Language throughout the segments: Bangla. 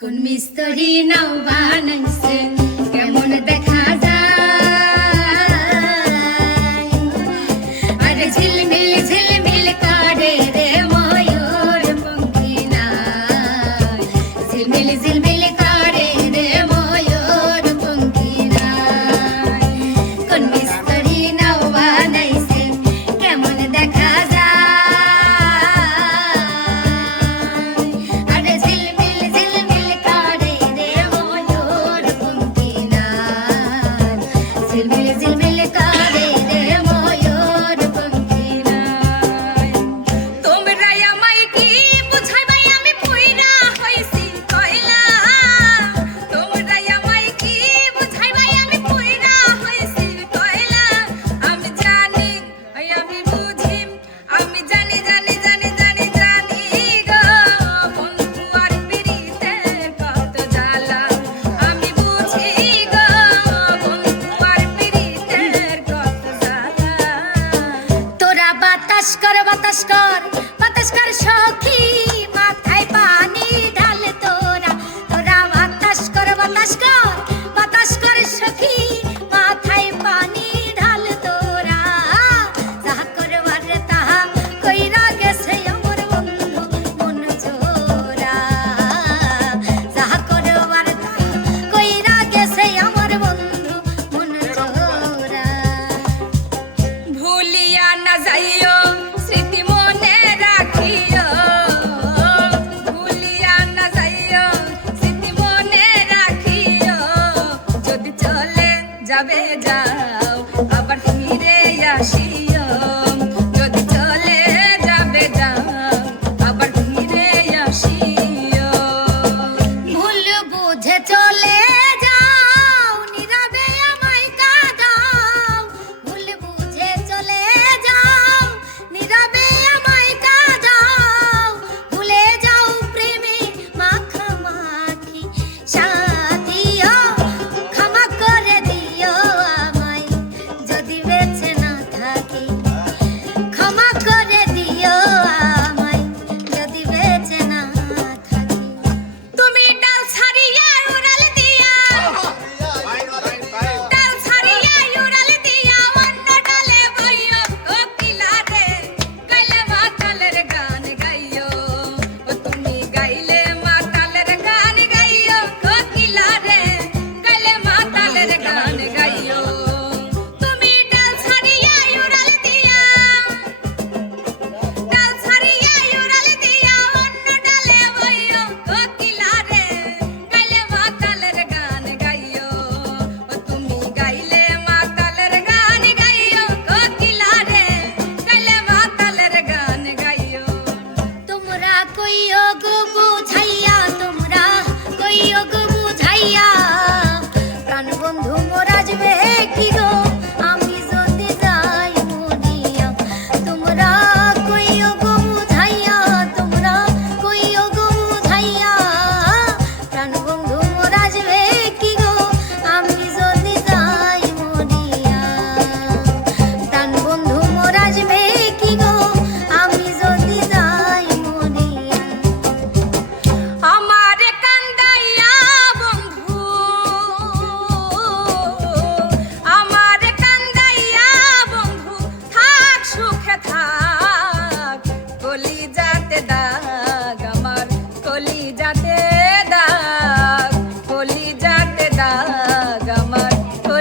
con mi historia no van a incendiar.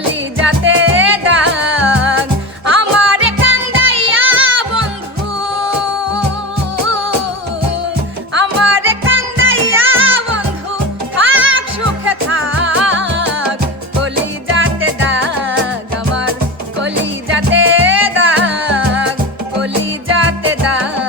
কলি যাতে দাগ আমার কান্দাইয়া বন্ধু, আমার কান্দাইয়া বন্ধু, থাক, সুখে থাক। কলি যাতে দাগ কলি যাতে দাগ কলি যাতে দাগ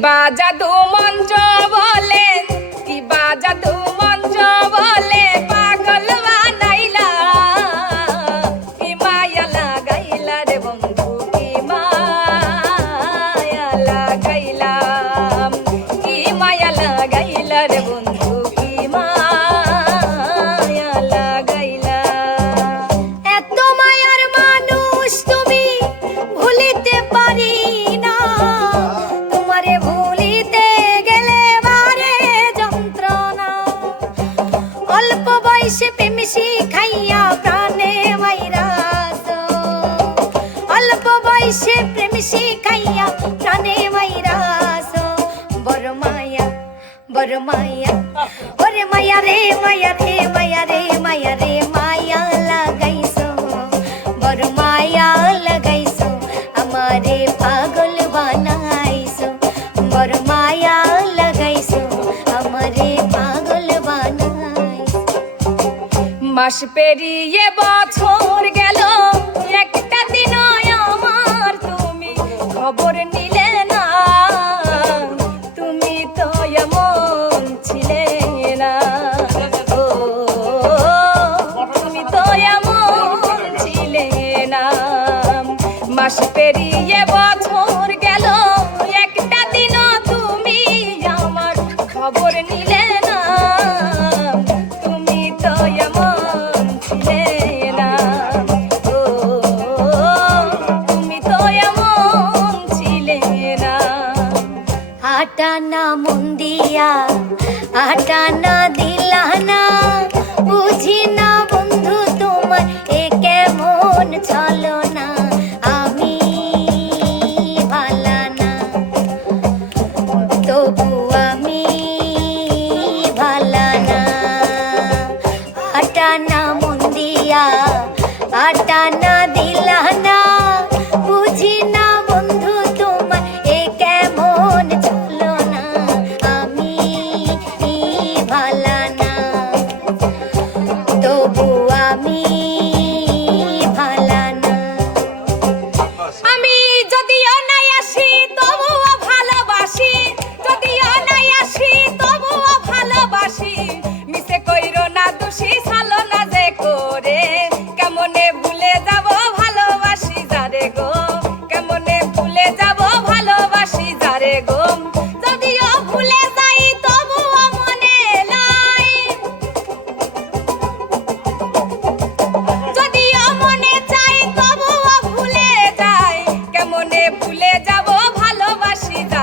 কিবা জাদু মঞ্চ বলে? কিবা জাদু মঞ্চ বলে? পাগল বানাইলা। কি মায়া লাগাইলা রে বন্ধু, কি মায়া লাগাইলাম। কি মায়া লাগাইলা রে বন্ধু। মায়া। ওরে মায়া রে মায়া রে মায়া রে মায়া রে, মায়া লাগাইছো। বড় মায়া লাগাইছো, আমারে পাগল বানাইছো। বড় মায়া লাগাইছো মাস পেরিয়ে বছর গেল, একটা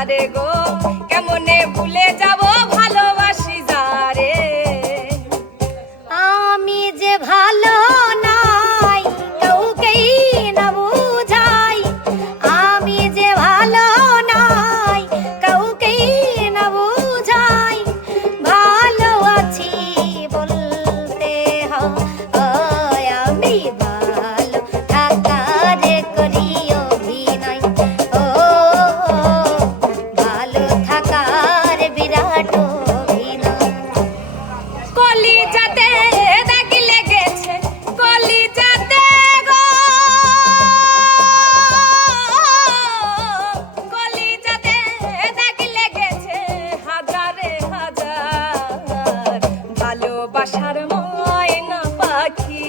রাধে গো। আশার ময়না পাখি।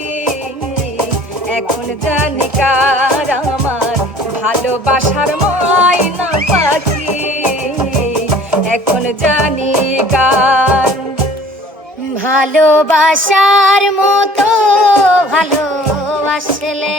এখন জানি কার আমার ভালোবাসার ময়না পাখি। এখন জানি কার ভালোবাসার মতো ভালোবাসলে